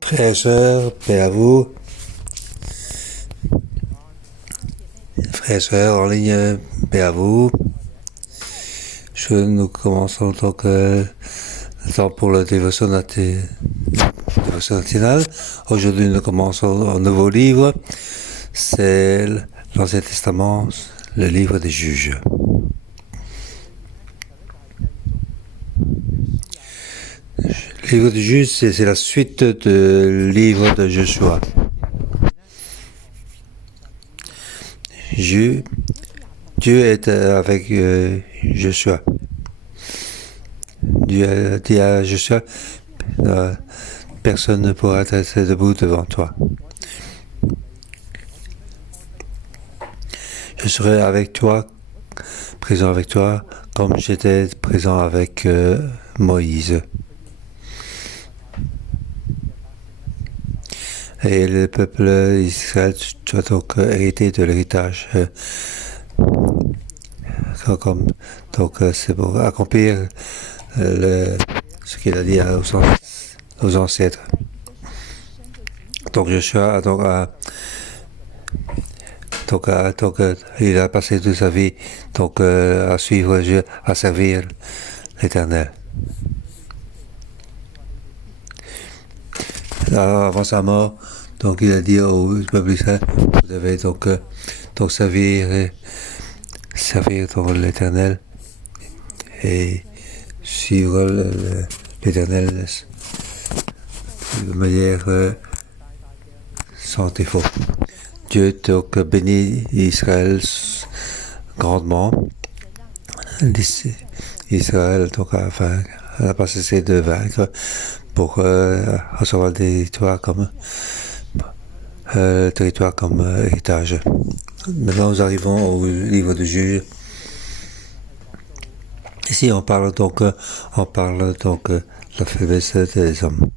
Frères et sœurs, paix à vous. Frères et sœurs en ligne, paix à vous. Nous commençons donc le temps pour la dévotion matinale. Aujourd'hui, nous commençons un nouveau livre. C'est l'Ancien Testament, le livre des Juges. Le livre des Juges, c'est la suite du livre de Joshua. Dieu est avec Joshua. Dieu a dit à Joshua, personne ne pourra être debout devant toi. Je serai avec toi, présent avec toi, comme j'étais présent avec Moïse. Et le peuple d'Israël doit donc hériter de l'héritage. Donc c'est pour accomplir ce qu'il a dit aux ancêtres. Donc Joshua il a passé toute sa vie à suivre Dieu, à servir l'Éternel. Avant sa mort, donc il a dit au peuple d'Israël, vous devez donc servir l'Éternel et suivre l'Éternel de manière sans défaut. Dieu donc bénit Israël grandement. Israël donc a pas cessé de vaincre pour recevoir des territoires comme héritage. Maintenant, nous arrivons au livre de Juges. Ici, on parle donc de la faiblesse des hommes.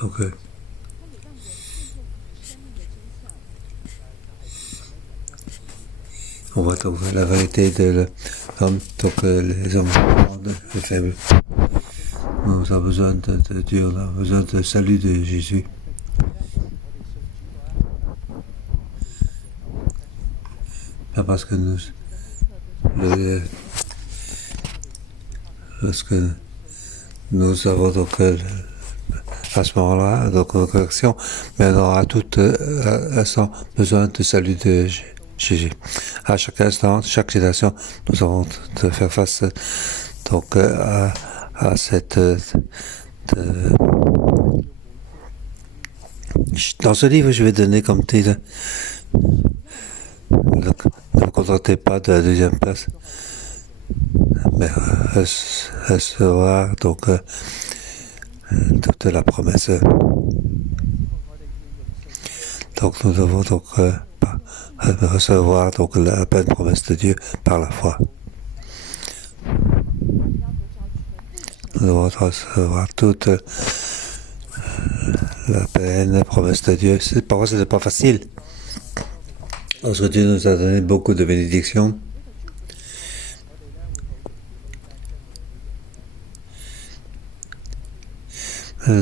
Donc, on voit donc la vérité de l'homme, donc les hommes sont faibles. On a besoin de Dieu, on a besoin de salut de Jésus. Pas parce que lorsque nous avons donc à ce moment-là, donc correction, mais on aura tout instant besoin de salut de Jésus. À chaque instant, chaque situation, nous avons de faire face donc à cette dans ce livre, je vais donner comme titre donc, ne vous contentez pas de la deuxième place, mais recevoir donc toute la promesse. Donc nous devons donc recevoir donc la pleine promesse de Dieu par la foi. Nous devons recevoir toute la pleine promesse de Dieu. Parfois, ce n'est pas facile. Parce que Dieu nous a donné beaucoup de bénédictions.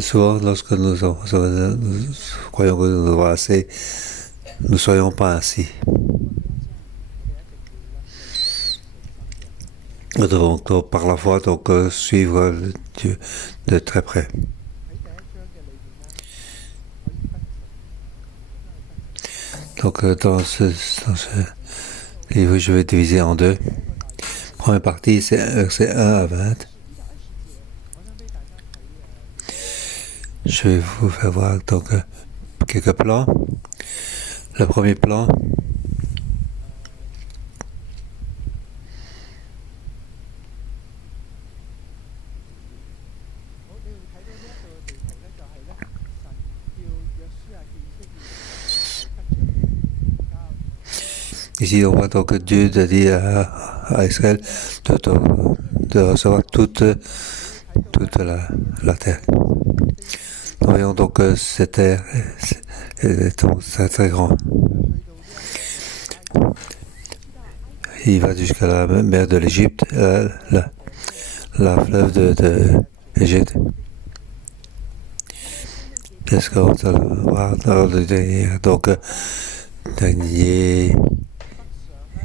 Souvent, lorsque nous croyons que nous avons assez, nous ne soyons pas ainsi. Nous devons par la foi suivre Dieu de très près. Donc dans ce livre, je vais diviser en deux. Première partie, c'est versets 1 à 20. Je vais vous faire voir donc quelques plans. Le premier plan, ici on voit donc que Dieu a dit à Israël de recevoir toute toute la terre. Nous voyons donc que cette terre est très très grand. Il va jusqu'à la mer de l'Égypte, la fleuve de l'Égypte. Est-ce qu'on va voir dans le dernier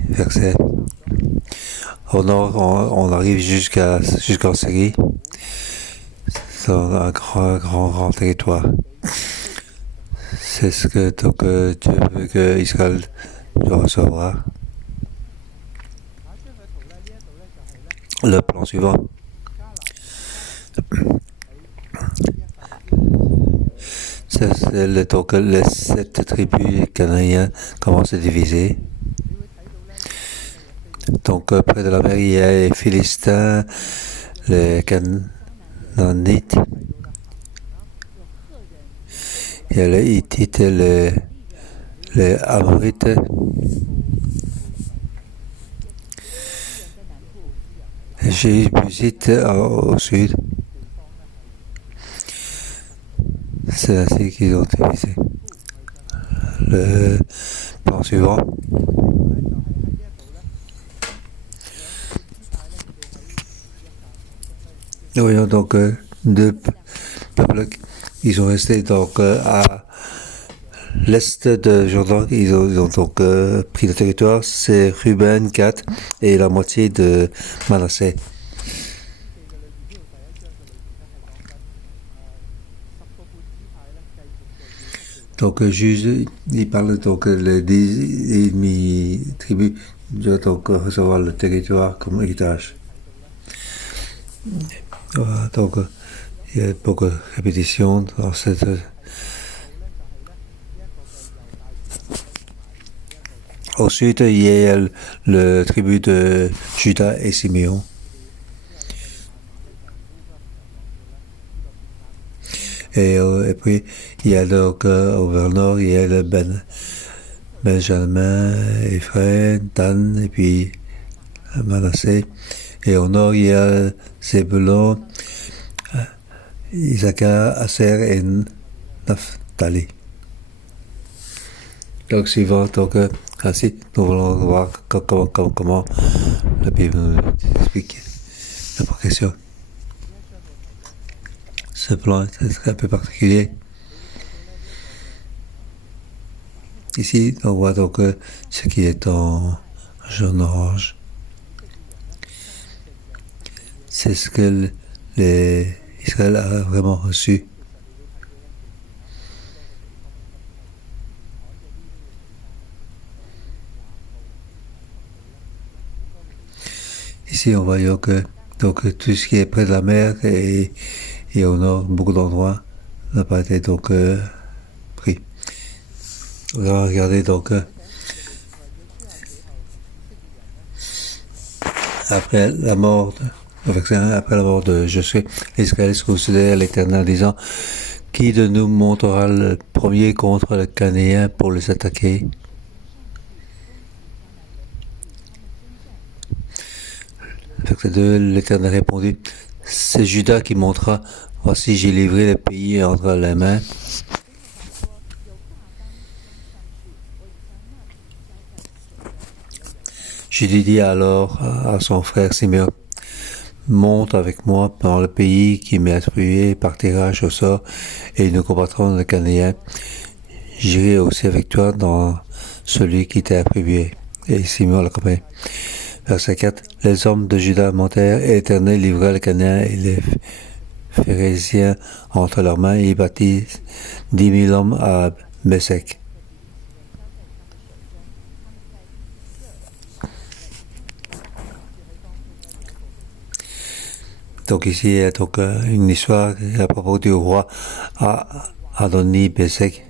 verset. Au nord, on arrive jusqu'en Syrie. C'est un grand territoire. C'est ce que Dieu veut que Israël doit recevoir. Le plan suivant. Donc les 7 tribus cananéennes commencent à diviser. Donc près de la mer, il y a les Philistins, les Canaanites, il y a les Hittites, les Amorites, les Jébusites au sud. C'est ainsi qu'ils ont divisé. Le plan suivant. Nous voyons donc 2 peuples. Ils sont restés donc à l'est de Jordan. Ils ont donc pris le territoire. C'est Ruben, Gad et la moitié de Manassé. Donc Juge, il parle donc les 10 tribus doivent donc recevoir le territoire comme héritage. Donc il y a beaucoup de répétitions dans cette. Au sud, il y a le tribu de Juda et Siméon. Et puis, il y a donc vers le nord, il y a le Benjamin, Ephraim, Dan, et puis Manassé. Et au nord, il y a Zébulon, Issachar, Aser et Naphtali. Donc, suivant, donc, ainsi, nous voulons voir comment la Bible nous explique la progression. Ce plan est un peu particulier. Ici, on voit donc ce qui est en jaune-orange. C'est ce que Israël a vraiment reçu. Ici, on voit que donc, tout ce qui est près de la mer et au nord, beaucoup d'endroits n'a pas été donc pris. On va regarder donc après la mort de Josué, les Israélites se considèrent l'Éternel disant: qui de nous montera le premier contre les Cananéens pour les attaquer? Verset 2, l'Éternel répondit: c'est Judas qui montera. Voici, j'ai livré le pays entre les mains. Judas dit alors à son frère Siméon: monte avec moi dans le pays qui m'est attribué par tirage au sort, et nous combattrons les Cananéens. J'irai aussi avec toi dans celui qui t'est attribué. Et Siméon l'accompagne. Verset 4, les hommes de Juda montèrent, et l'Éternel livra les Cananéens et les Phérésiens entre leurs mains, et il bâtit 10 000 hommes à Bések. Donc ici, il y a donc une histoire à propos du roi Adoni-Bések.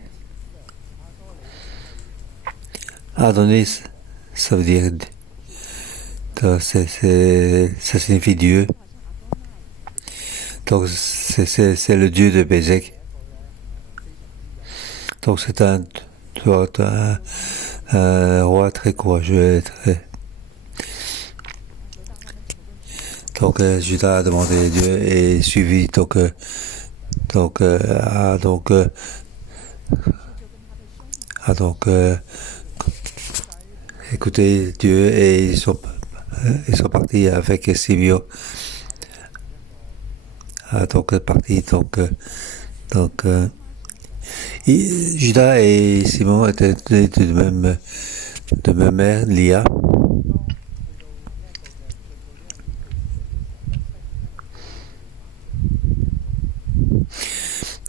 Adonis, ça veut dire, ça signifie Dieu. Donc c'est le dieu de Bések. Donc c'est un roi très courageux. Donc, Judas a demandé Dieu et suivi, a donc écouté Dieu et ils sont partis avec Sibio. Donc, parti, donc Judas et Simon étaient de même mère, Lia.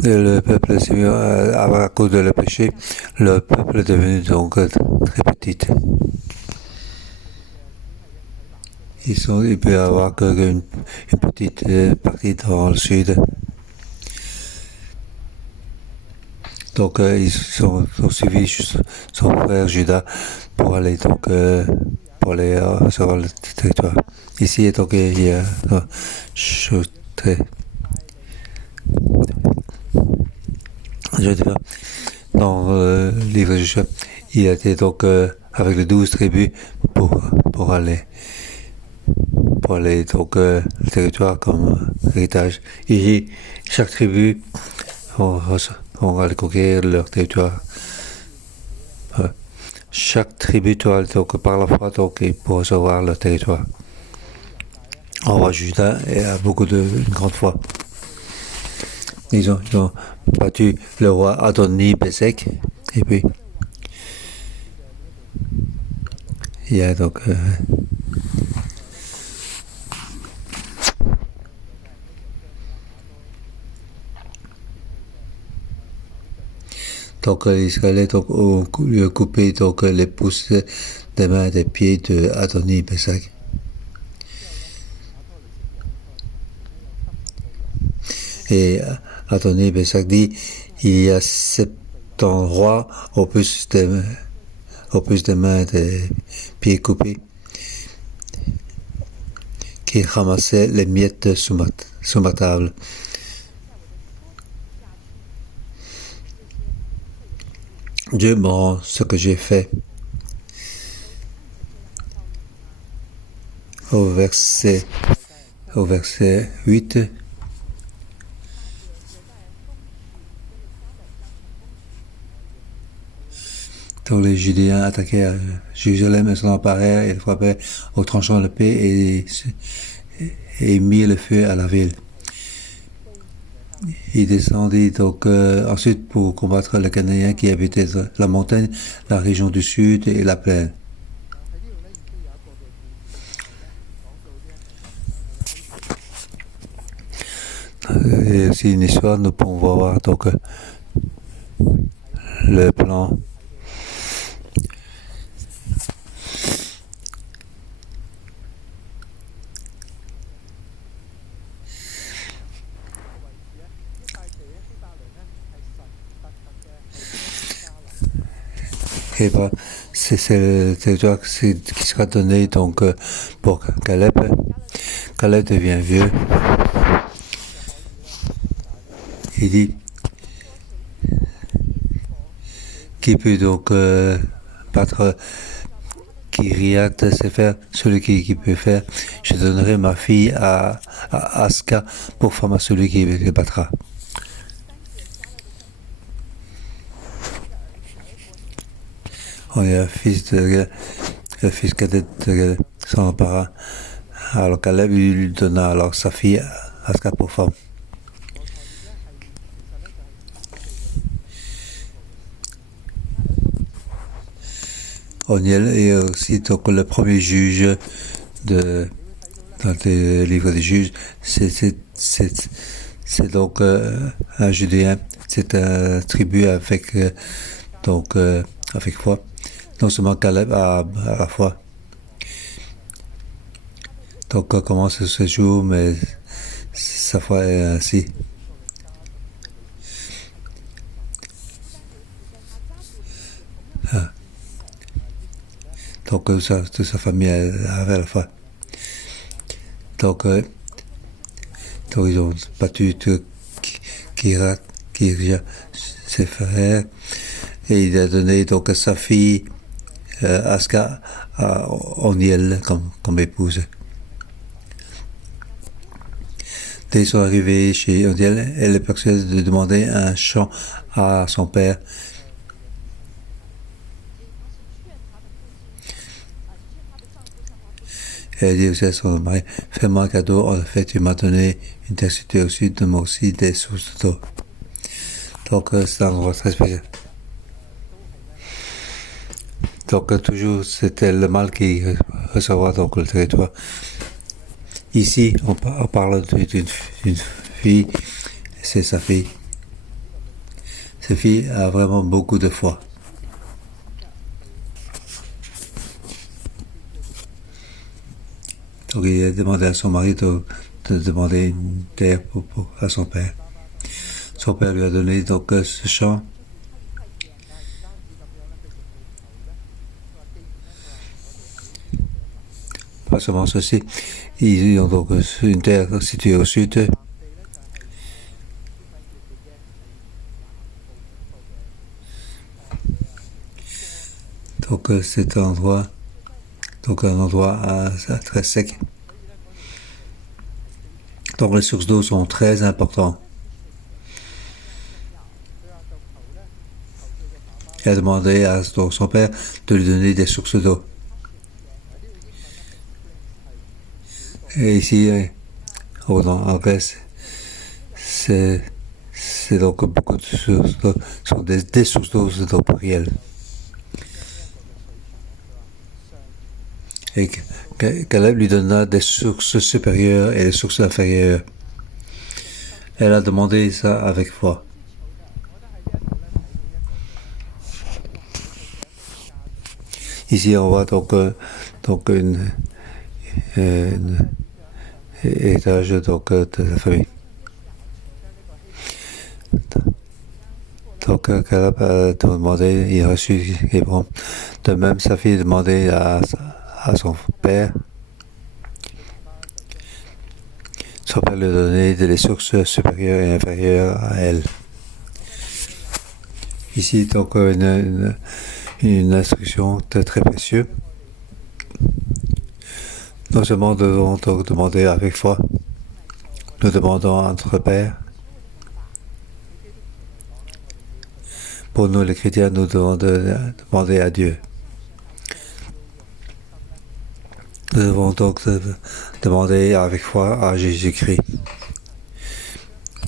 Le peuple Simeon, à cause de le péché, le peuple est devenu donc très petit. Il peut y avoir qu'une petite partie dans le sud. Donc ils ont suivi son frère Judas pour aller sur le territoire. Ici donc il y a chose très je ne sais pas. Dans le livre de Joshua, il était donc avec les 12 tribus pour aller donc le territoire comme héritage. Et chaque tribu on va conquérir leur territoire. Chaque tribu doit donc par la foi donc pour recevoir leur territoire. En roi Juda a une grande foi. Ils ont battu le roi Adoni Bezek et puis il y a donc Israël ont coupé donc les pouces des mains et des pieds de Adoni Bezek. Et Adoni Bezek dit il y a 70 rois au plus de mains et des pieds coupés qui ramassaient les miettes sous ma table. Dieu me rend ce que j'ai fait. Au verset 8. Donc les Judéens attaquaient Jérusalem et s'en emparèrent et frappaient au tranchant de l'épée et mirent le feu à la ville. Il descendit donc ensuite pour combattre les Cananéens qui habitaient la montagne, la région du sud et la plaine. Et aussi une histoire, nous pouvons voir donc le plan. Et ben, c'est le territoire qui sera donné donc pour Caleb. Caleb devient vieux. Il dit qui peut donc battre Kyriat Sefer, celui qui peut faire. Je donnerai ma fille à Aska pour femme à celui qui le battra. On est le fils cadet de son parent. Alors Caleb lui donna alors sa fille Aska pour femme. Oniel est aussi donc le premier juge dans le livre des juges. C'est donc un Judéen, c'est un tribu avec foi. Non seulement Caleb à la foi. Donc comment ça se joue, mais sa foi est ainsi. Donc toute sa famille avait la foi. Donc ils ont battu Kyria, ses frères, et il a donné donc sa fille Aska à Oniel comme épouse. Dès qu'ils sont arrivés chez Odiel, elle est persuadée de demander un champ à son père. Elle dit aussi à son mari, fais-moi un cadeau, en fait tu m'as donné une terre située au sud, donne-moi aussi des sources d'eau. Donc c'est un endroit très spécial. Donc toujours c'était le mâle qui recevra donc le territoire. Ici on parle d'une fille, c'est sa fille. Cette fille a vraiment beaucoup de foi. Donc il a demandé à son mari de demander une terre à son père. Son père lui a donné donc ce champ. Pas seulement ceci, ils ont donc une terre située au sud. Donc c'est un endroit très sec. Donc les sources d'eau sont très importantes. Elle a demandé à son père de lui donner des sources d'eau. Et ici, en Grèce, c'est donc beaucoup de sources d'eau, sont des sources d'eau plurielles. Et Caleb lui donna des sources supérieures et des sources inférieures. Elle a demandé ça avec foi. Ici, on voit donc une étage donc, de la famille. Donc, Caleb a demandé, il a reçu Hébron. De même, sa fille a demandé à son père. Son père lui a donné des sources supérieures et inférieures à elle. Ici, donc, une instruction très précieuse. Non seulement devons donc demander avec foi, nous demandons à notre Père. Pour nous, les chrétiens, nous devons demander à Dieu. Nous devons donc demander avec foi à Jésus-Christ.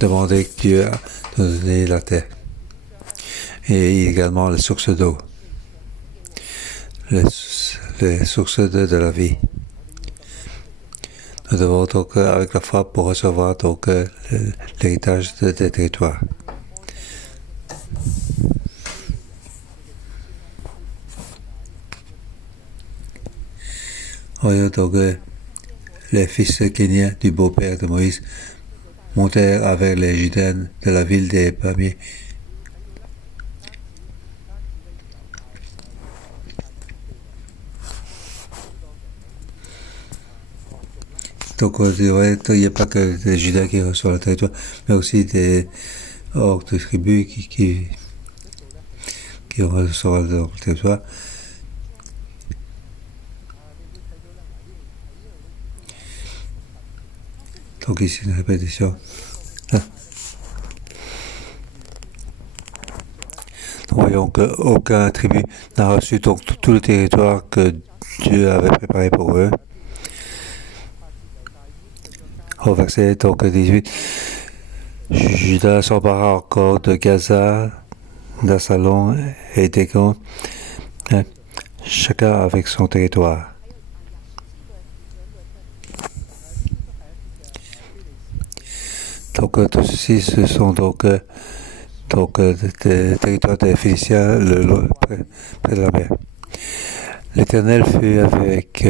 Demander que Dieu nous donne la terre. Et également les sources d'eau. Les sources de la vie. Nous devons donc, avec la foi, pour recevoir donc l'héritage des territoires. Donc, les fils kenyans du beau-père de Moïse montèrent avec les Judains de la ville des Palmiers. Donc, il n'y a pas que des Judas qui reçoivent le territoire, mais aussi des autres tribus qui reçoivent le territoire. Donc ici une répétition. Nous voyons qu'aucun tribu n'a reçu donc tout le territoire que Dieu avait préparé pour eux. Au verset donc 18, Judas s'empara encore de Gaza, d'Assalon et d'Égon, chacun avec son territoire. Donc tout ceci, ce sont donc des territoires des Philistins près de la mer. L'Éternel fut avec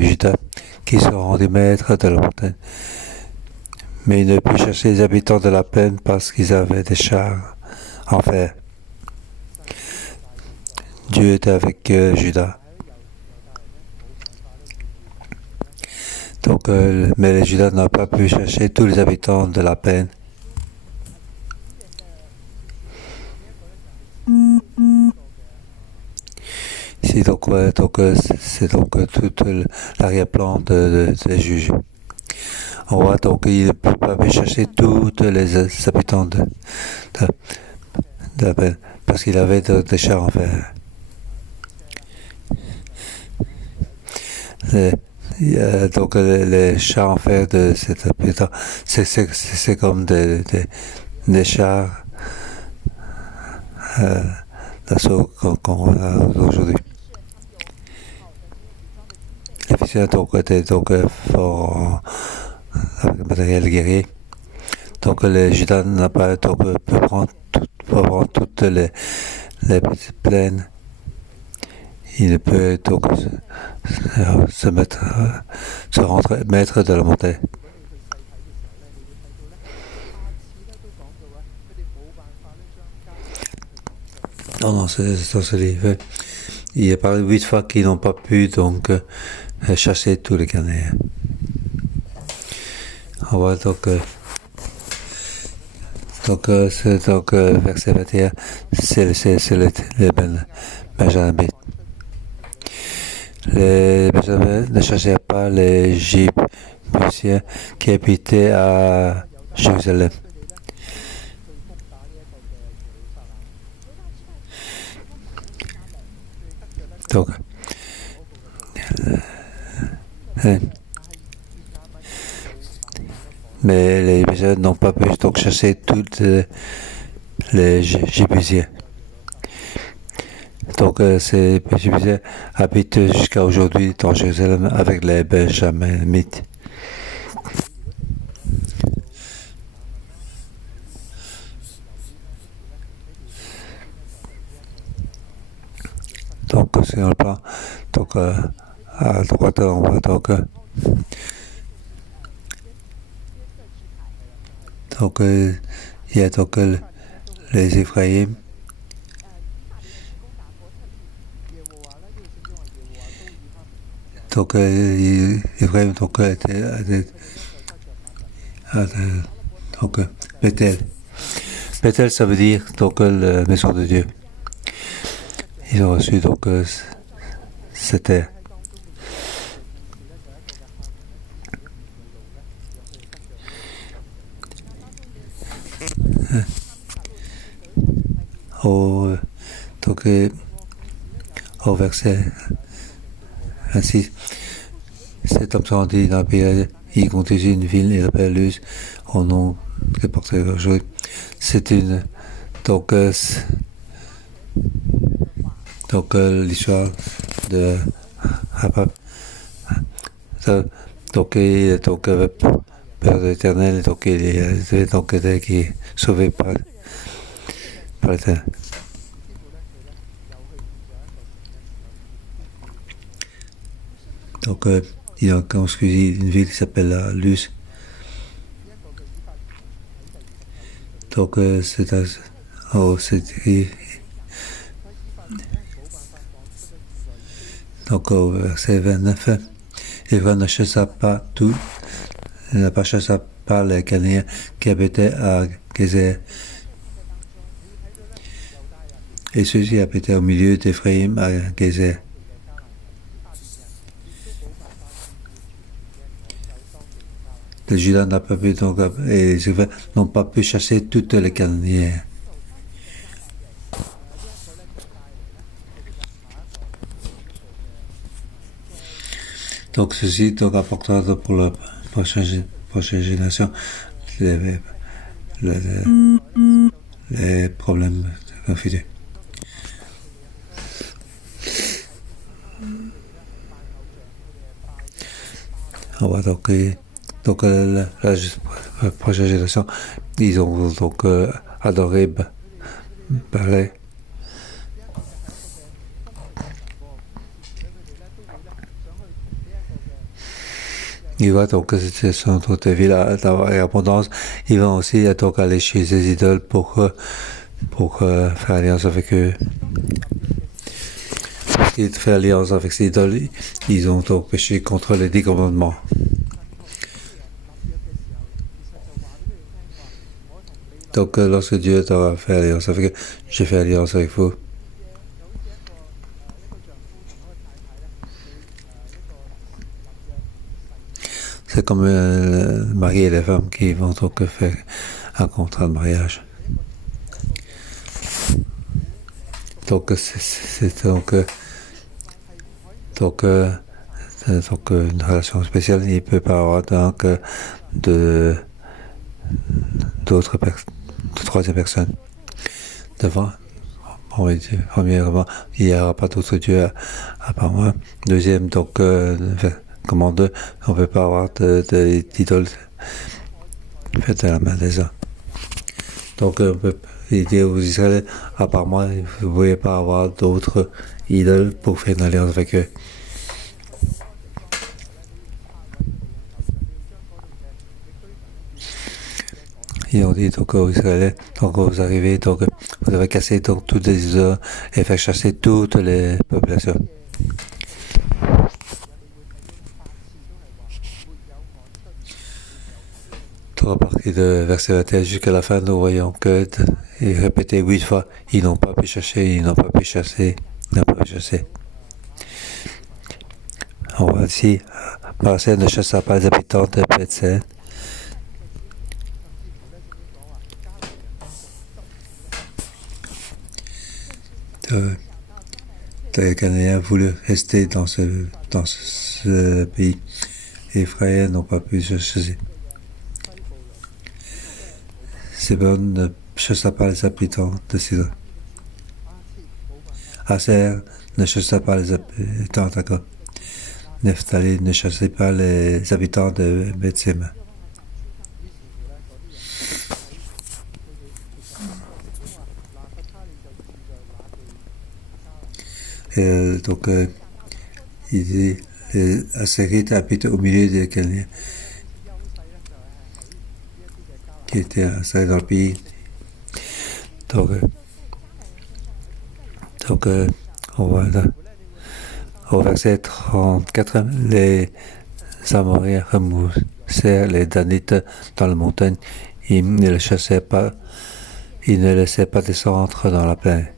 Judas, qui se rendit maître de la montagne. Mais il ne put chercher les habitants de la plaine parce qu'ils avaient des chars en fer. Dieu était avec Judas. Donc, mais les Judas n'ont pas pu chercher tous les habitants de la plaine. Ici, c'est donc tout l'arrière-plan des juges. On voit donc il ne peut pas chasser toutes les habitants de, de la peine, parce qu'il avait des chars en fer. Les, donc les chars en fer de cet habitant, c'est comme des chars d'assaut qu'on a aujourd'hui. Les officiers donc étaient donc forts avec matériel guerrier. Donc les gitans n'ont pas donc peut prendre toutes les petites plaines. Il peut donc se mettre, se rendre maître de la montée. Non, c'est dans ce livre. Il y a parlé 8 fois qu'ils n'ont pas pu donc chasser tous les Canadiens. On voit donc verset 21, c'est les Benjamites. Les Benjamites ne chassaient pas les Jébusiens qui habitaient à Jérusalem. Donc, mais les Benjamites n'ont pas pu donc chasser toutes les Jébusiens. Donc ces Jébusiens habitent jusqu'à aujourd'hui dans Jérusalem avec les Benjamites. Donc si on le prend, donc à droite on voit donc il y a donc les Ephraïm. Donc Ephraïm donc était donc Bethel. Bethel ça veut dire donc la maison de Dieu. Ils ont reçu donc cette terre. Donc au verset 26, cet homme s'en dit dans le pays, il conduisit une ville et l'appelle Luz, au nom que portait aujourd'hui. C'est une donc l'histoire de Habab. Donc Père éternel, donc il est donc qui est sauvé par l'éternel. Donc il a construit une ville qui s'appelle Luz. Donc c'est donc au verset 29, Évan ne chassa pas tout, il n'a pas chassé par les Canadiens qui habitaient à Gézer. Et ceux-ci habitaient au milieu d'Éphraïm à Gézer. Les Judas n'ont pas pu donc, et les Éphraïm n'ont pas pu chasser toutes les Canadiens. Donc ceci donc apportera pour la prochaine génération les problèmes de conflit. On va donc la prochaine génération, ils ont donc adoré Balai. Ils vont donc ce sont toutes des villes d'avoir abondance. Ils vont aussi donc aller chez les idoles pour faire alliance avec eux. Ils font alliance avec ces idoles, ils ont donc péché contre les 10 commandements. Donc lorsque Dieu t'aura fait alliance avec eux, j'ai fait alliance avec vous. C'est comme mari et les femmes qui vont donc faire un contrat de mariage. Donc c'est donc une relation spéciale. Il ne peut pas avoir donc de troisième personne devant. Premièrement, il n'y aura pas d'autre Dieu à part moi. Deuxième, donc, comment deux, on ne peut pas avoir d'idole faite à la main des hommes. Donc, on peut dire aux Israéliens, à part moi, vous ne pouvez pas avoir d'autres idoles pour faire une alliance avec eux. Et on dit donc aux Israéliens, donc vous arrivez, donc vous devez casser donc toutes les idoles et faire chasser toutes les populations. À partir de verset 21 jusqu'à la fin, nous voyons que il est répété 8 fois, ils n'ont pas pu chasser, ils n'ont pas pu chasser, ils n'ont pas pu chasser. On voit ici, Marseille ne chassa pas les habitants de Bethsel. Les Cananéens voulaient rester dans ce pays. Les Ephraïens n'ont pas pu chasser. Sébon ne chassa pas les habitants de Sidon. Aser ne chassa pas les habitants d'Agon. Nephtali ne chassait pas les habitants de Bethsem. Et donc, il dit, les Assérites habitent au milieu des Cananéens qui étaient installés dans le pays. Donc on voit là, au verset 34, les Amoréens remoussaient les Danites dans la montagne. Ils ne les chassaient pas, ils ne laissaient pas descendre dans la plaine.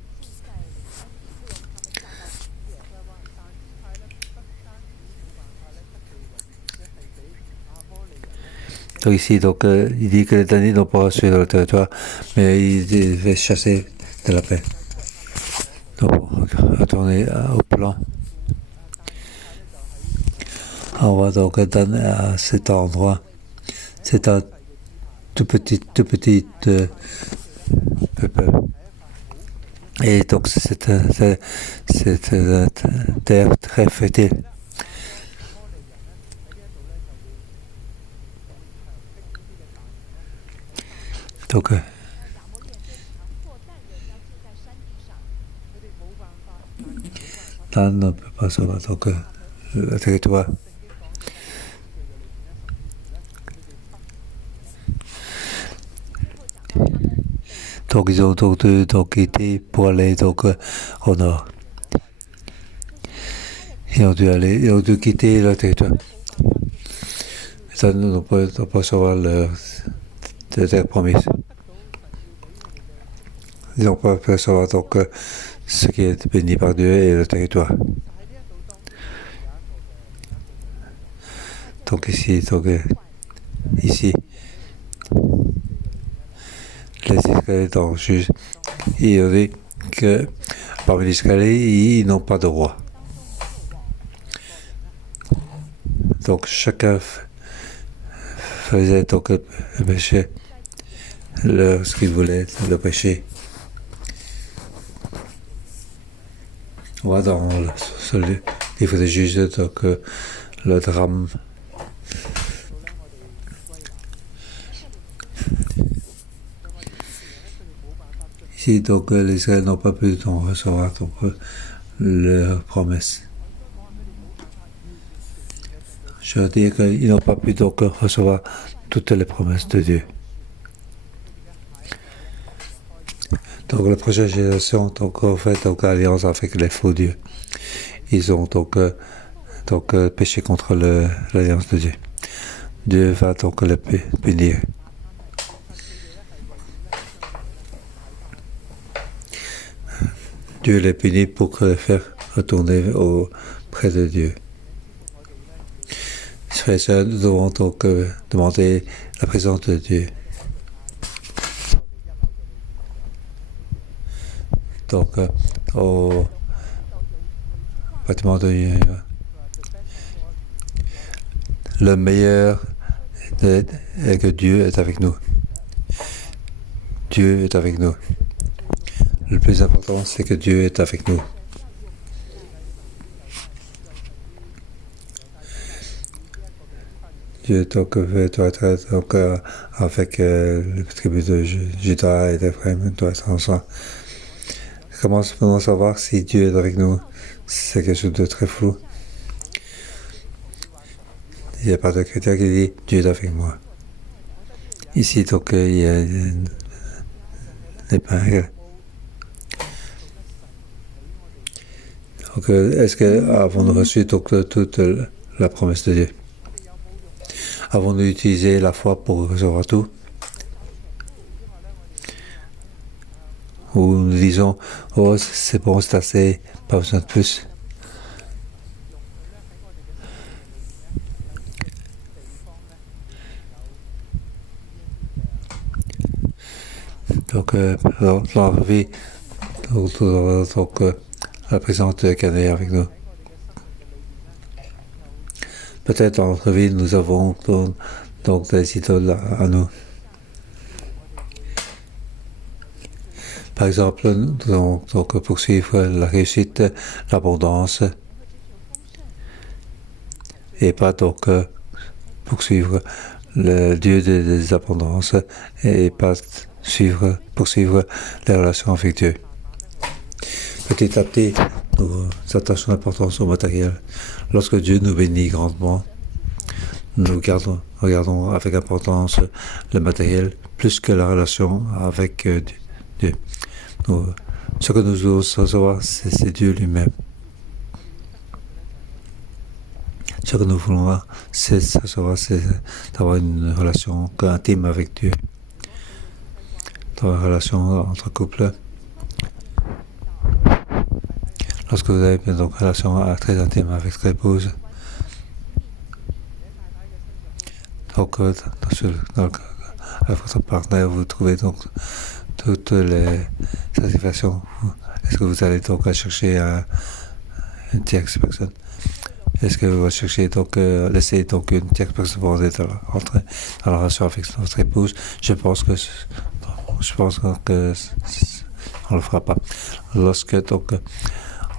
Donc ici, il dit que les Danites n'ont pas reçu dans le territoire, mais ils devaient chasser de la plaine. Donc, retourner au plan. On va donc à cet endroit. C'est un tout petit peuple. Et donc, c'est une terre très fertile. Donc, Dan ne peut pas savoir le territoire. Donc ils ont donc été pour aller au nord. Ils ont dû quitter le territoire. Ça ne peut pas savoir leur terre promise. Ils n'ont pas pu savoir ce qui est béni par Dieu et le territoire. Donc ici, les Israéliens juges, ils ont dit que parmi les Israéliens, ils n'ont pas de roi. Donc chacun faisait le péché, ce qu'il voulait, le péché. On voit dans le livre des juges le drame. Ici, les Israéliens n'ont pas pu recevoir leur promesse. Je veux dire qu'ils n'ont pas pu recevoir toutes les promesses de Dieu. Donc la prochaine génération en fait alliance avec les faux dieux. Ils ont péché contre l'alliance de Dieu. Dieu va les punir. Dieu les punit pour les faire retourner auprès de Dieu. frères et sœurs, nous devons donc demander la présence de Dieu. Donc, au bâtiment de le meilleur est que Dieu est avec nous. Dieu est avec nous. Le plus important, c'est que Dieu est avec nous. Dieu donc, doit être donc, avec le tribu de Judas et d'Ephraïm, doit être ensemble. Comment peut-on savoir si Dieu est avec nous? C'est quelque chose de très flou. Il n'y a pas de critère qui dit Dieu est avec moi. Ici, donc, il y a l'épingle. Donc, est-ce qu'avons-nous reçu donc, toute la promesse de Dieu? Avons-nous utilisé la foi pour recevoir tout? Ou nous disons, oh, c'est bon, c'est assez, pas besoin de plus. Donc, dans la vie, donc la présence de Canet avec nous. Peut-être dans notre vie, nous avons donc des idoles à nous. Par exemple, nous devons donc poursuivre la réussite, l'abondance, et pas donc poursuivre le Dieu des abondances et pas poursuivre les relations avec Dieu. Petit à petit, nous attachons l'importance au matériel. Lorsque Dieu nous bénit grandement, nous regardons avec importance le matériel plus que la relation avec Dieu. Ce que nous voulons recevoir, c'est Dieu lui-même. Ce que nous voulons, c'est d'avoir une relation intime avec Dieu. Dans une relation entre couples. Lorsque vous avez donc une relation très intime avec votre épouse, donc avec votre partenaire, vous trouvez donc toutes les satisfactions. Est-ce que vous allez donc chercher une tierce personne? Est-ce que vous cherchez donc laisser donc une tierce personne pour entrer dans la relation avec votre épouse? Je pense que on le fera pas. Lorsque donc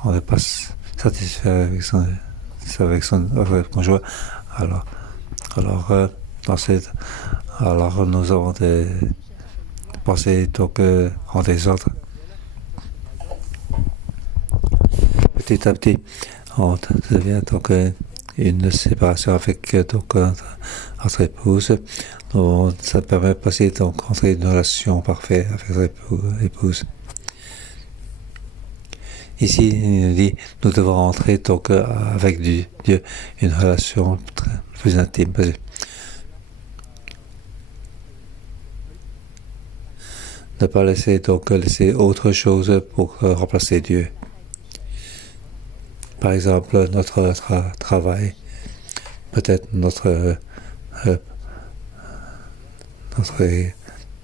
on n'est pas satisfait avec son conjoint, alors nous avons des pensées donc en désordre. Petit à petit, on devient donc une séparation avec donc entre épouses. Donc, ça permet de passer donc entrer une relation parfaite avec votre épouse. Ici, il nous dit, nous devons entrer donc avec Dieu, une relation plus intime. Ne pas laisser autre chose pour remplacer Dieu. Par exemple, notre travail, peut-être notre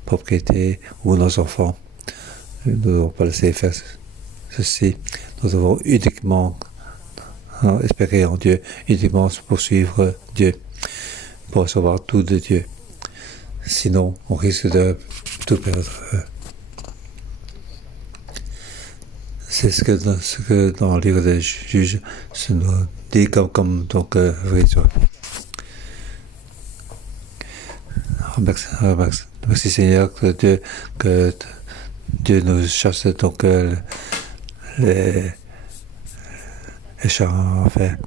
propriété ou nos enfants. Nous ne devons pas laisser faire ceci. Nous devons uniquement espérer en Dieu, uniquement poursuivre Dieu, pour recevoir tout de Dieu. Sinon, on risque de tout perdre. C'est ce que dans le livre des juges se nous dit comme donc vérité. Merci Seigneur que Dieu nous chasse donc les chars en fait.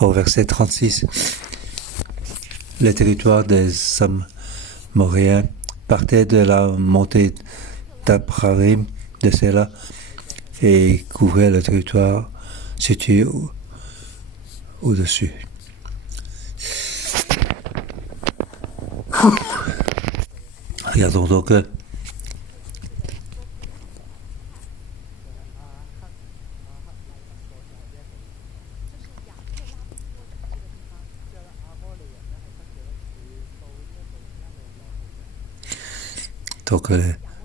Au verset 36, les territoires des hommes moréens partaient de la montée d'Abraham de Séla et couvraient le territoire situé au-dessus. Regardons donc Donc,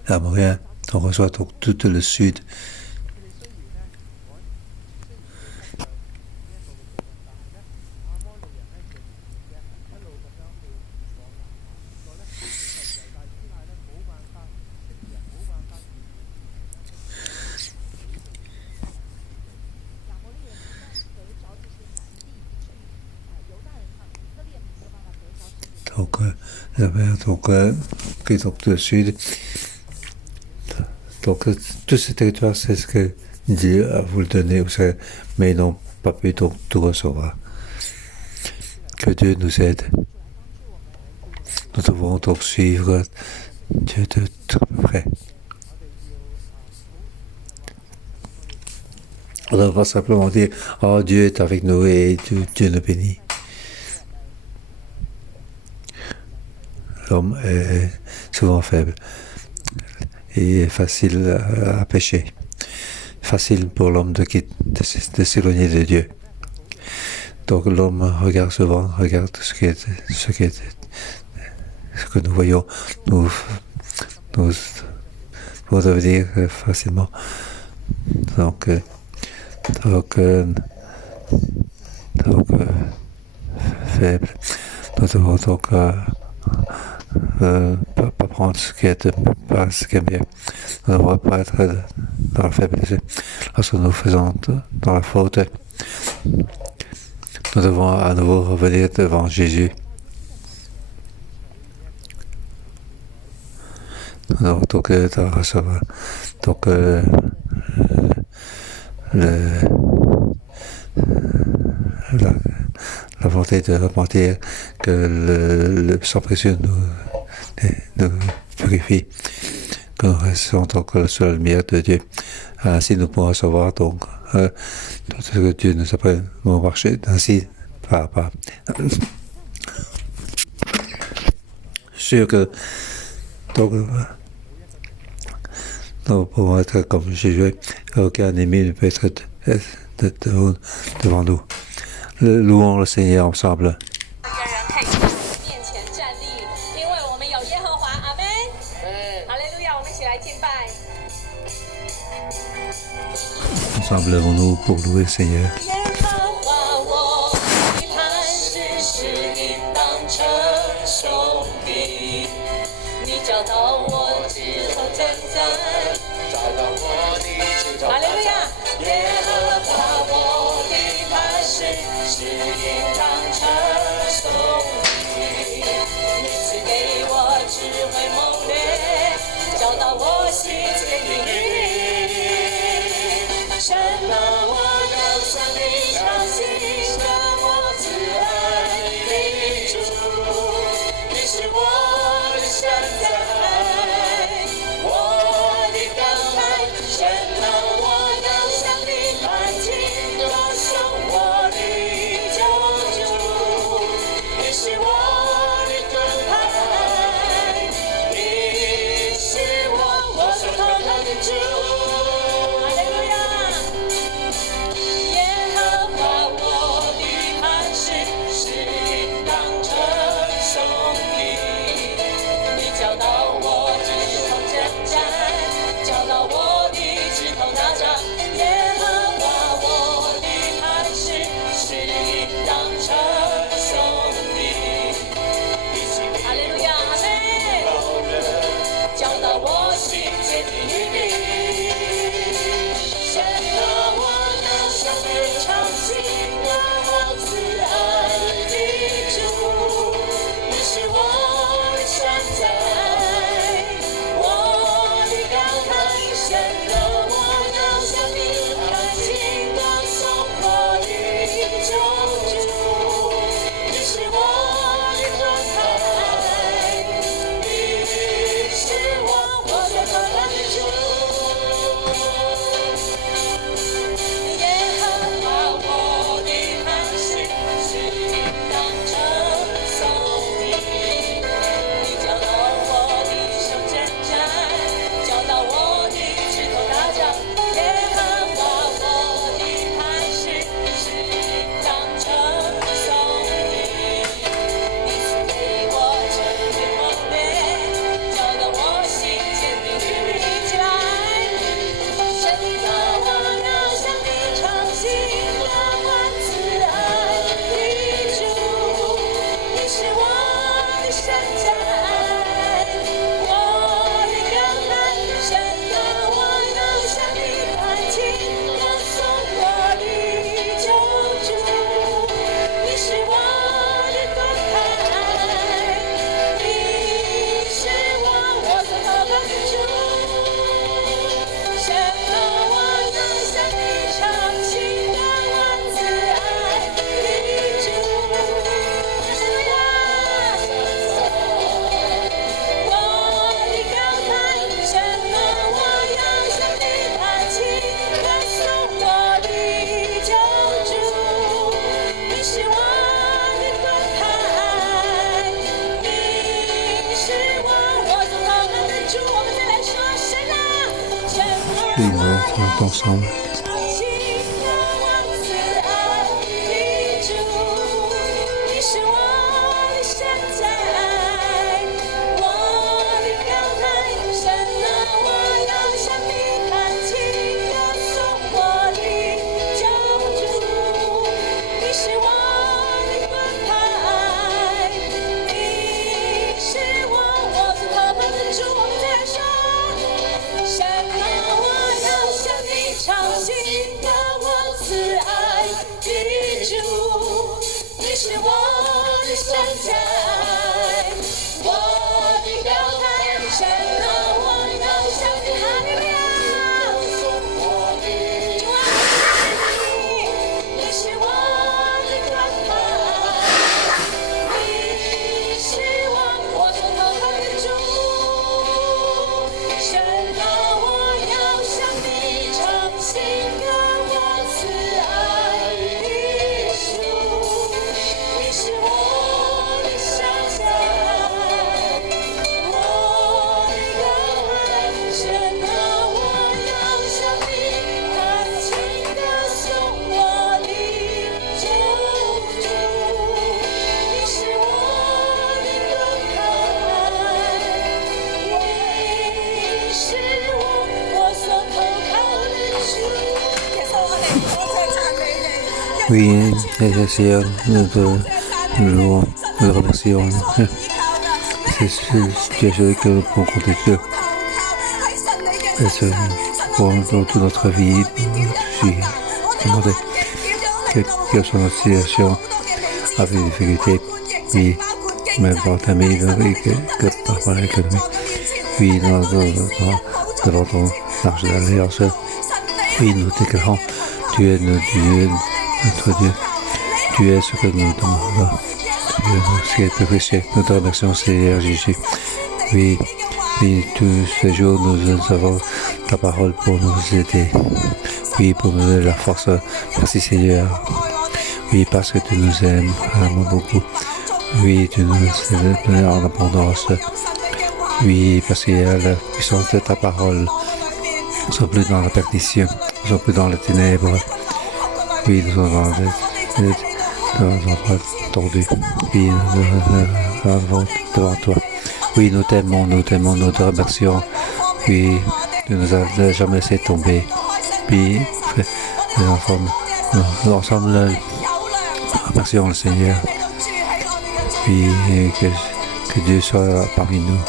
à Montréal, on reçoit donc tout le sud. Donc, donc le sud. Donc, tout ce territoire, c'est ce que Dieu a voulu donner, mais ils n'ont pas pu donc tout recevoir. Que Dieu nous aide. Nous devons donc suivre Dieu de très près. On ne va pas simplement dire « Oh, Dieu est avec nous et Dieu nous bénit ». L'homme est souvent faible et facile à pécher. Facile pour l'homme de s'éloigner de Dieu. Donc l'homme regarde ce que nous voyons, nous devenir facilement. Donc faible. Nous devons donc pas prendre ce qui est bien. Nous ne devons pas être dans la faiblesse. Lorsque nous faisons dans la faute, nous devons à nouveau revenir devant Jésus. Nous devons donc recevoir la volonté de repentir, que le sang précieux nous purifie, que nous restons donc sous la lumière de Dieu. Ainsi nous pouvons recevoir donc tout ce que Dieu nous apprend à marcher ainsi pas à pas. Sûr que donc nous pouvons être comme Jésus, aucun ennemi ne peut être devant nous. Louons le Seigneur ensemble. Ensemble, levons-nous pour louer le Seigneur. Oui, nous sommes ensemble. Oui, et Seigneur, nous te louons, nous te remercions. Tu as choisi que pour compter Dieu. Et c'est pour toute notre vie, je suis demandé quelle soit notre situation avec des difficultés, oui, même dans ta vie, que parfois l'économie, oui, devant ton arche d'alliance, oui, nous déclarons, tu es notre Dieu, tu es ce que nous demandons, tu es ce qui est plus précieux, nous te remercions, Seigneur Jésus, oui, tous ces jours, nous avons ta parole pour nous aider, oui, pour nous donner la force, merci Seigneur, oui, parce que tu nous aimes vraiment beaucoup, oui, tu nous aimes en abondance, oui, parce qu'il y a la puissance de ta parole, nous ne sommes plus dans la perdition, nous ne sommes plus dans les ténèbres, oui, nous sommes dans un endroit tordu, oui, nous avons devant toi. Oui, nous t'aimons, nous te remercions. Oui, tu nous as jamais laissé tomber. Puis, les enfants, nous ensemble, remercions le Seigneur. Puis, que Dieu soit parmi nous.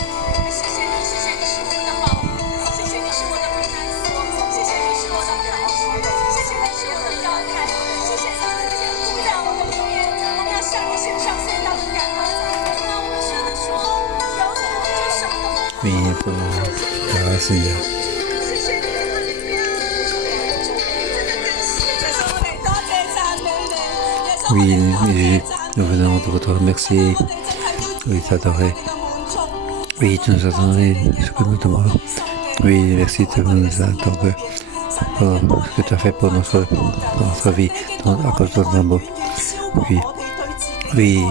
Oui, pour la Seigneur. Oui, nous venons de te remercier, oui, t'adorer. Oui, tu nous as donné ce que nous demandons. Oui, merci de nous attendre pour ce que tu as fait pour notre vie, à cause de ton amour. Oui,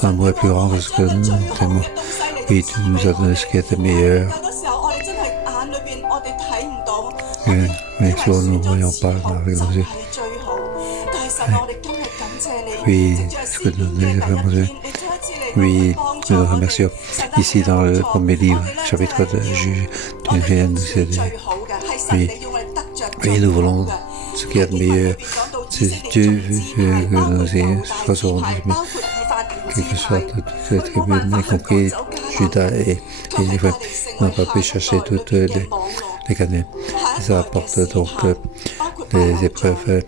ton amour est plus grand que ce que nous t'aimons. Oui, tu nous as donné ce qui était meilleur. Mais souvent nous ne voyons pas avec nos yeux. Oui, ce que nous avons vraiment dit. Oui, nous nous remercions. Ici, dans le premier livre, chapitre de Juge, tu viens nous aider. Oui, nous voulons ce qui est de meilleur. C'est Dieu que nous faisons quelque soit de toutes les tribus, y compris Judas et Ephraim. On n'a pas pu chercher toutes les Cananéens. Ça apporte donc des épreuves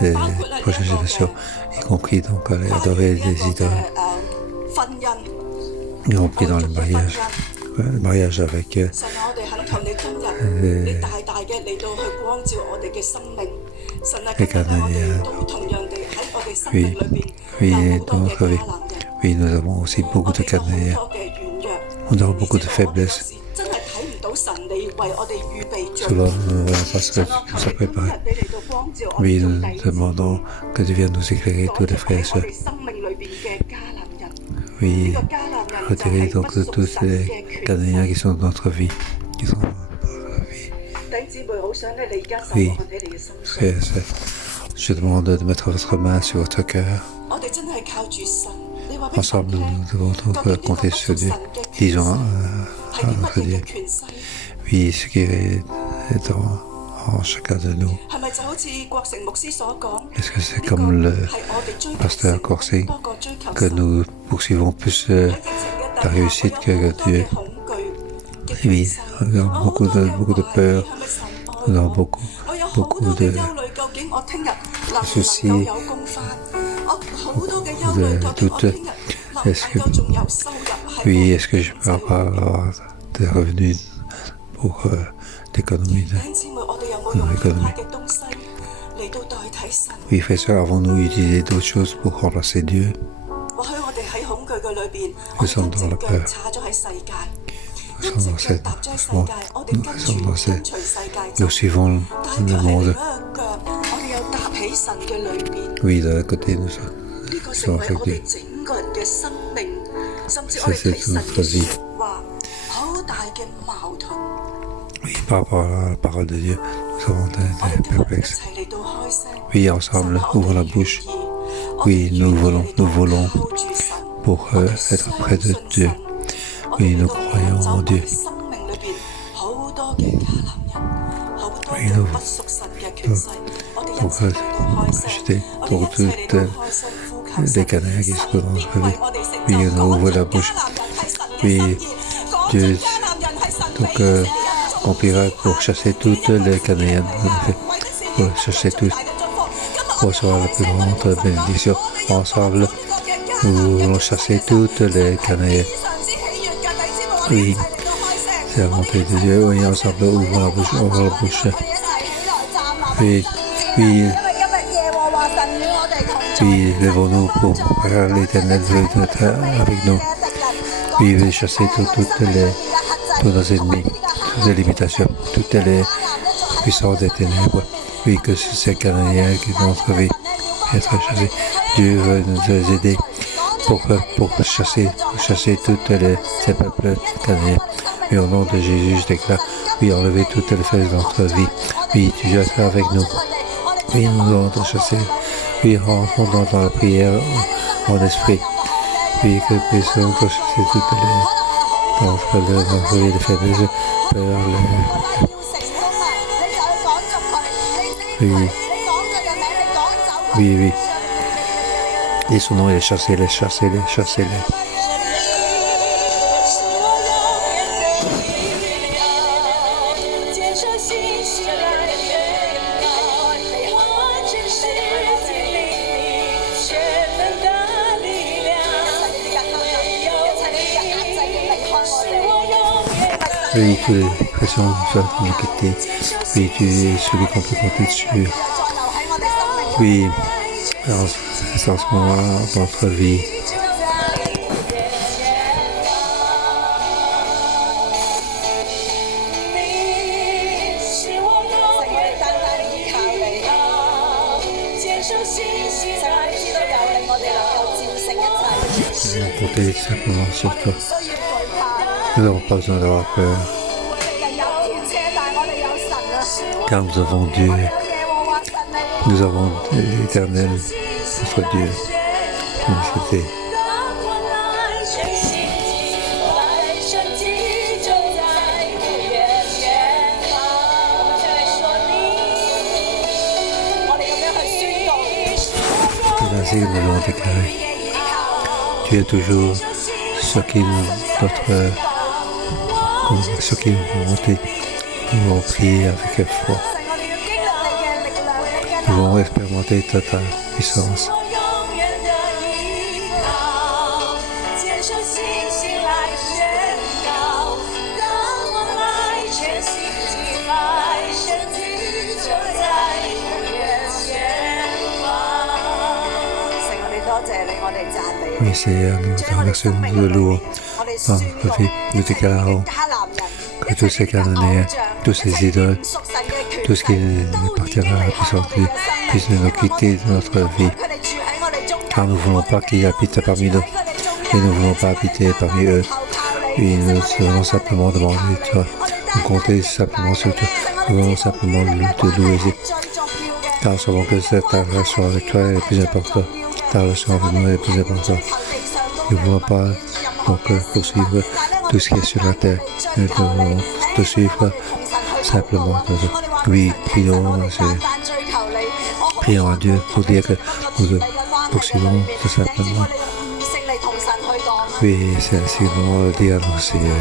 des prochaines générations, y compris donc aller adorer des idoles, y compris dans le mariage avec les Cananéens. Oui, dans notre vie. Oui, nous avons aussi beaucoup de Cananéens. Nous avons beaucoup de faiblesses. Cela, parce que nous sommes préparés. Oui, nous demandons que tu viennes nous éclairer, tous les frères et sœurs. Oui, retirer donc tous les Cananéens qui sont dans notre vie. Oui, je demande de mettre votre main sur votre cœur. Ensemble, nous devons donc compter sur Dieu. Disons à notre Dieu. Oui, ce qui est en chacun de nous. Est-ce que c'est comme le pasteur Corsing, que nous poursuivons plus la réussite que Dieu? Oui, nous avons beaucoup de peur, nous avons beaucoup de soucis, beaucoup de doutes. Est-ce que je peux avoir des revenus pour l'économie? Oui, frères et sœurs, avons-nous utilisé d'autres choses pour remplacer Dieu? Nous sommes dans la peur. Nous suivons le monde. Oui, d'un côté, nous sommes avec Dieu. C'est toute notre vie. Oui, par rapport à la parole de Dieu, nous avons des perplexes. Oui, ensemble, ouvrons la bouche. Oui, nous volons pour être près de Dieu. Oui, nous croyons en Dieu. Oui, nous pour acheter pour toutes les Cananéens qui se trouvent dans notre vie. Oui, nous ouvrons la bouche. Oui, Dieu donc accomplira pour chasser toutes les Cananéennes. Pour chasser tous. Pour recevoir la plus grande bénédiction. Ensemble, nous voulons chasser toutes les Cananéennes. Oui, c'est la volonté de Dieu. Oui, ensemble, ouvrons la bouche. Oui, lèvons-nous pour l'Éternel avec nous. Oui, il veut chasser tous nos ennemis, toutes les limitations, toutes les puissances des ténèbres. Oui, que ces Cananéens qui dans notre vie être chassés. Dieu veut nous aider pour chasser tous ces peuples cananéens. Et au nom de Jésus, je déclare, oui, enlever toutes les faiblesses de notre vie. Oui, tu dois être avec nous. Oui, nous allons te chasser. Oui, rentrons dans la prière en esprit. Oui, que nous puissions te chasser toutes les faiblesses, peur, oui. Et son nom est chassez-les. Oui, toutes les pressions doivent nous quitter. Oui, tu es celui qu'on peut compter dessus. Oui, alors, c'est en ce moment dans notre vie. Compter simplement sur toi. Nous n'avons pas besoin d'avoir peur, car nous avons Dieu. Nous avons l'Éternel, notre Dieu, qui nous aide. C'est ainsi que nous l'avons déclaré. Tu es toujours ce qui nous monter. Nous allons prier avec foi. Nous allons expérimenter ta puissance. Oui, Seigneur, nous te remercions, nous te louons. Nous déclarons que tous ces Cananéens, tous ces idoles, tout ce qui appartient à la puissance de Dieu, puisse nous quitter de notre vie. Car nous ne voulons pas qu'ils habitent parmi nous. Et nous ne voulons pas habiter parmi eux. Et nous voulons simplement demander, toi, nous compter simplement sur toi. nous voulons simplement te louer, car nous savons que ta relation avec toi est plus importante. Ta relation avec nous est plus importante. Nous ne voulons pas donc poursuivre tout ce qui est sur la terre. Nous devons te suivre simplement. Oui, prions à Dieu pour dire que nous poursuivons tout simplement. Oui, c'est ainsi que nous le dire au Seigneur.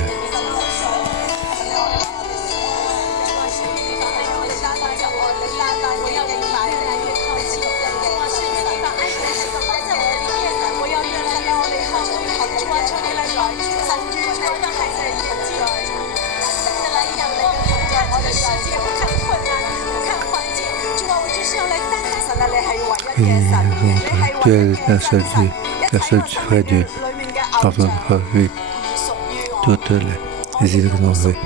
Tu es un seul Dieu, un seul vrai Dieu. Pardonne-moi, oui, toutes les îles que nous avons.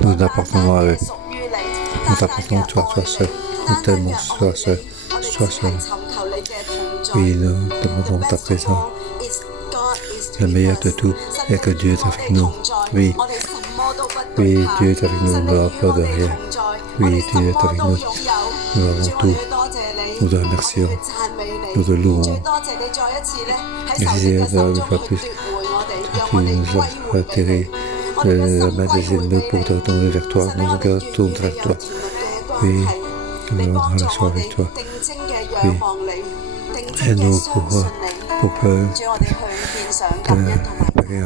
Nous t'appartenons à eux. Nous t'appartenons toi seul. Nous t'aimons toi seul. Oui, nous demandons ta présence. Le meilleur de tout est que Dieu est avec nous. Oui, Dieu est avec nous, nous n'avons peur de rien. Oui, Dieu est avec nous. Nous avons tout. Nous te remercions. Nous te louons. Merci une fois plus. Tu nous as attiré la main des ennemis pour te retourner vers toi. Nous nous tournons vers toi. Oui, nous avons une relation avec toi. Oui, aide-nous pour que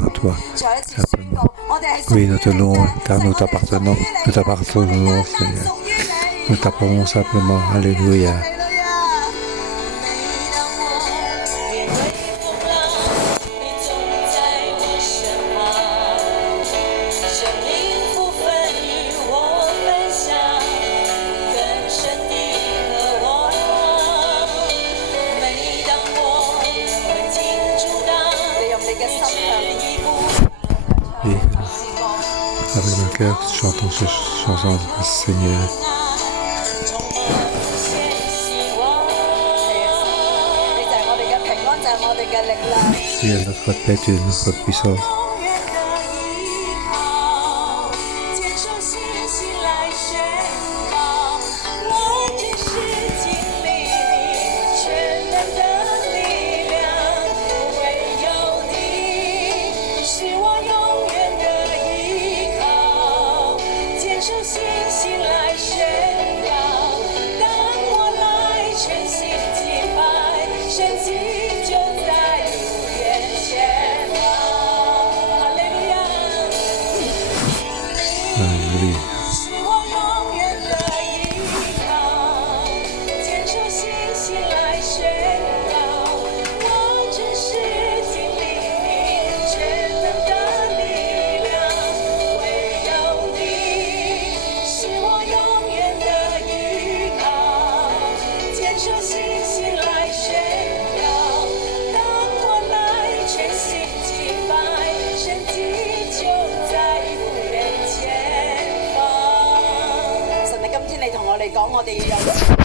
en toi. Simplement. Oui, nous te louons car nous t'appartenons. Nous t'appartenons, Seigneur. Nous t'appartenons simplement. Alléluia. Oui, avec le cœur, chantons cette chanson du Seigneur. Tu es notre paix, tu es notre puissance.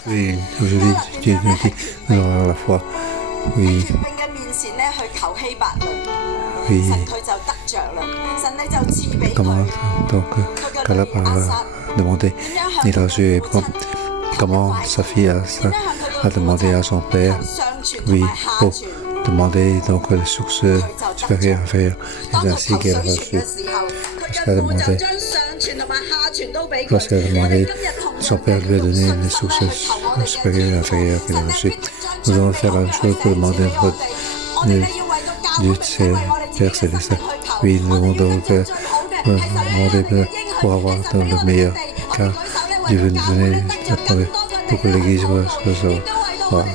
Oui, aujourd'hui, Dieu nous dit, nous avons la foi. Oui. Oui. Comment donc Caleb a demandé, il a reçu comment sa fille a demandé à son père, oui, pour demander donc les sources supérieures, inférieures. Et c'est ainsi qu'elle a reçu. Lorsqu'elle a demandé, son père lui a donné les sources supérieures et inférieures qu'elle a reçues. Nous devons faire la même chose pour demander notre Dieu, Père Céleste. Oui, nous devons donc demander pour avoir le meilleur, car Dieu veut nous donner la preuve pour que l'Église soit.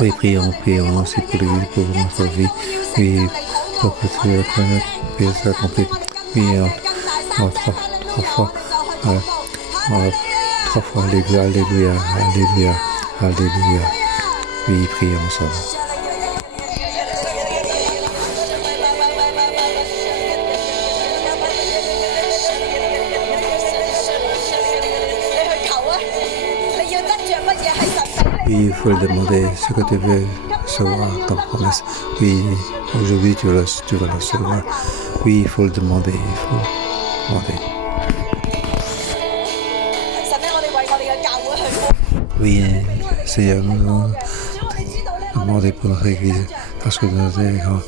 Oui, prions aussi pour l'Église, pour notre vie. Oui, pour que tu puisses s'accomplir. Oui, trois fois, alléluia. Oui, prions ensemble. Oui, il faut le demander ce que tu veux recevoir comme promesse. Oui, aujourd'hui tu vas le recevoir. Oui, il faut le demander, Oui, Seigneur, nous demandons pour notre Église, parce que nous sommes grands.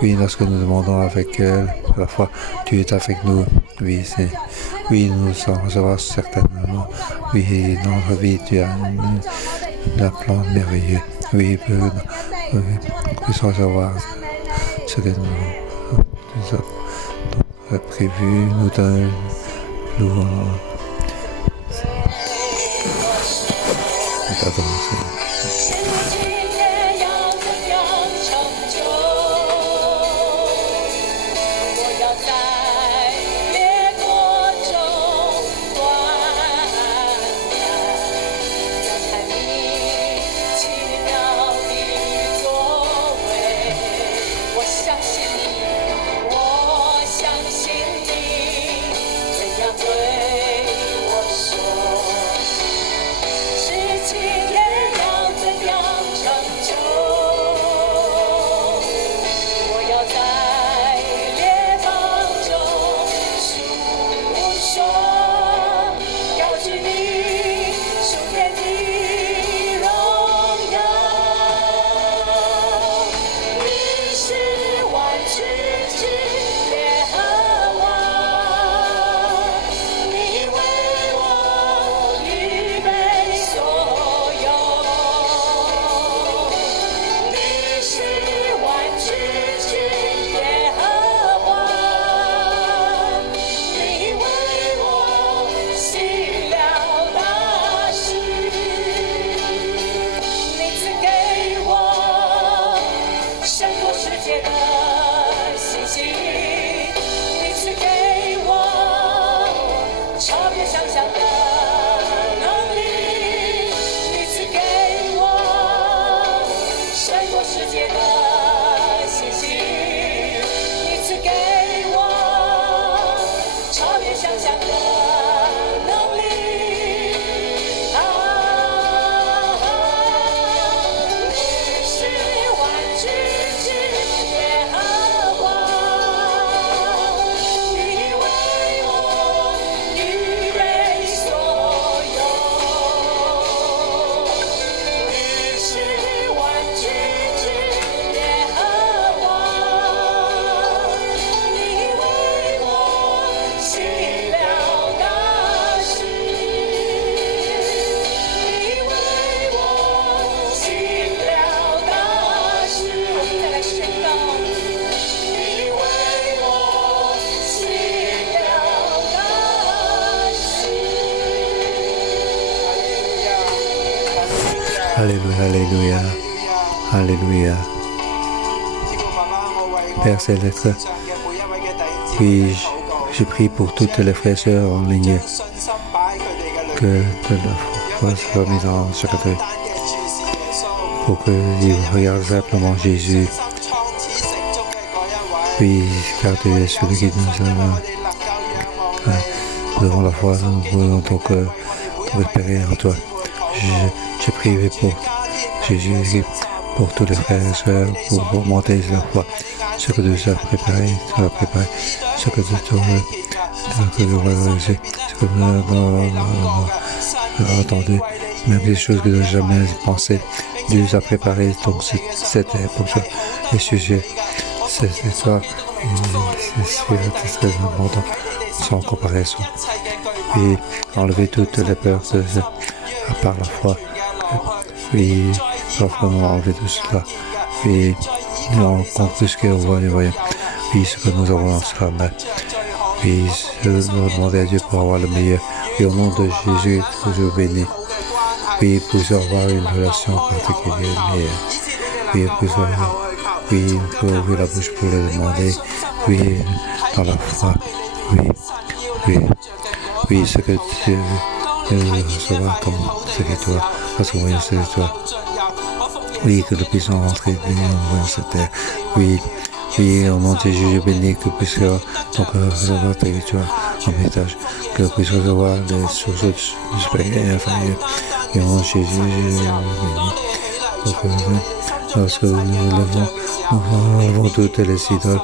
Oui, lorsque nous demandons avec la foi, tu es avec nous. Oui, oui, nous en recevoir certainement. Oui, dans notre vie, tu as un plan merveilleux. Oui, nous puissions recevoir ce que nous avons prévu. Nous t'adorons, Seigneur. Alléluia, Alléluia, Alléluia. Père Céleste, oui, je prie pour toutes les frères et sœurs en ligne, que la foi soit mise en chacun d'eux, pour qu'ils regardent simplement Jésus, puis garder celui qui nous a. Nous avons la foi, nous pouvons donc espérer en toi. Je prie pour Jésus, pour tous les frères et sœurs, pour augmenter la foi. Ce que Dieu a préparé, ce que Dieu a entendu, même des choses que nous n'avons jamais pensées. Dieu a préparé donc cette pour toi. Les sujets, c'est toi, c'est très important, sans comparaison. Et enlever toutes les peurs par la foi. Oui, nous avons enlevé tout cela. Oui, nous confisqué au voie des voyants. Oui, ce que nous avons dans cela main. Oui, nous demandons à Dieu pour avoir le meilleur. Et au nom de Jésus, toujours béni. Oui, pour avoir une relation particulière. Oui, il faut ouvrir la bouche pour le demander. Oui, dans la foi. Oui, ce que tu veux recevoir comme territoire, parce que voyons c'est toi. Oui, que nous puissions rentrer dans cette terre. Oui, au nom de Jésus, je bénis que nous puissions donc recevoir territoire en héritage, que nous puissions recevoir des sources supérieures et inférieures. Et au nom de Jésus, je bénis. Pour que lorsque nous levons toutes les idoles,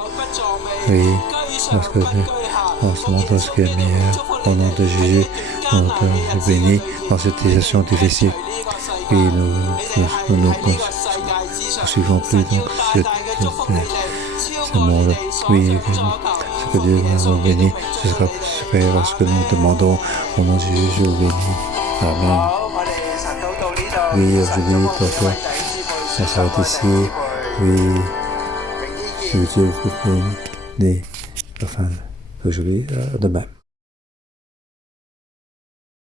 oui, lorsque en ce monde ce qui est meilleur. Au nom de Jésus, nous bénis dans cette situation difficile. Oui, nous ne poursuivons plus donc ce monde. Oui, ce que Dieu nous a béni, ce sera supérieur à ce que nous demandons. Au nom de Jésus, je vous bénis. Amen. Oui, aujourd'hui, toi, on s'arrête ici. Oui, je vous dis, la fin d'aujourd'hui, demain.